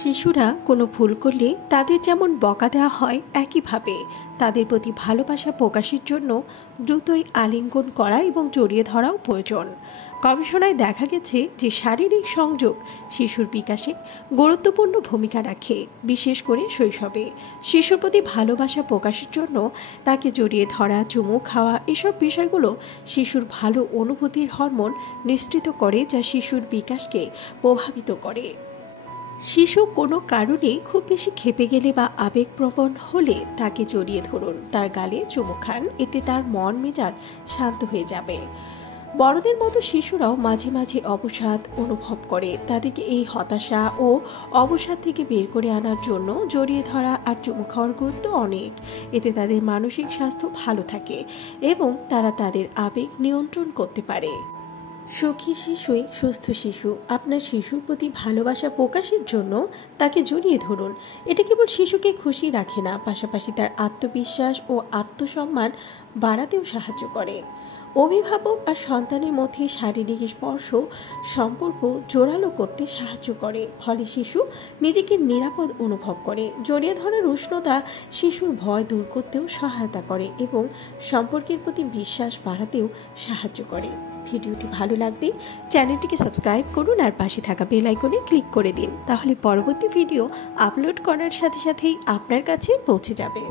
শিশুরা কোনো ভুল করলে তাদের যেমন বকা দেওয়া হয়, একইভাবে তাদের প্রতি ভালোবাসা প্রকাশের জন্য দ্রুতই আলিঙ্গন করা এবং জড়িয়ে ধরাও প্রয়োজন। গবেষণায় দেখা গেছে যে শারীরিক সংযোগ শিশুর বিকাশে গুরুত্বপূর্ণ ভূমিকা রাখে, বিশেষ করে শৈশবে। শিশুর প্রতি ভালোবাসা প্রকাশের জন্য তাকে জড়িয়ে ধরা, চুমু খাওয়া, এসব বিষয়গুলো শিশুর ভালো অনুভূতির হরমোন নিঃসৃত করে, যা শিশুর বিকাশকে প্রভাবিত করে। শিশু কোনো কারণে খুব বেশি ক্ষেপে গেলে বা আবেগপ্রবণ হলে তাকে জড়িয়ে ধরুন, তার গালে চুমু খান, এতে তার মন মেজাজ শান্ত হয়ে যাবে। বড়দের মতো শিশুরাও মাঝে মাঝে অবসাদ অনুভব করে। তাদেরকে এই হতাশা ও অবসাদ থেকে বের করে আনার জন্য জড়িয়ে ধরা আর চুমু খাওয়ার গুরুত্ব অনেক। এতে তাদের মানসিক স্বাস্থ্য ভালো থাকে এবং তারা তাদের আবেগ নিয়ন্ত্রণ করতে পারে। সুখী শিশুই সুস্থ শিশু। আপনার শিশুর প্রতি ভালোবাসা প্রকাশের জন্য তাকে জড়িয়ে ধরুন। এটা কেবল শিশুকে খুশি রাখে না, পাশাপাশি তার আত্মবিশ্বাস ও আত্মসম্মান বাড়াতেও সাহায্য করে। অভিভাবক আর সন্তানের মধ্যে শারীরিক স্পর্শ সম্পর্ক জোরালো করতে সাহায্য করে, ফলে শিশু নিজেকে নিরাপদ অনুভব করে। জড়িয়ে ধরার উষ্ণতা শিশুর ভয় দূর করতেও সহায়তা করে এবং সম্পর্কের প্রতি বিশ্বাস বাড়াতেও সাহায্য করে। ভিডিওটি ভালো লাগলে চ্যানেলটিকে সাবস্ক্রাইব করুন আর পাশে থাকা বেল আইকনে ক্লিক করে দিন, তাহলে পরবর্তী ভিডিও আপলোড করার সাথে সাথেই আপনার কাছে পৌঁছে যাবে।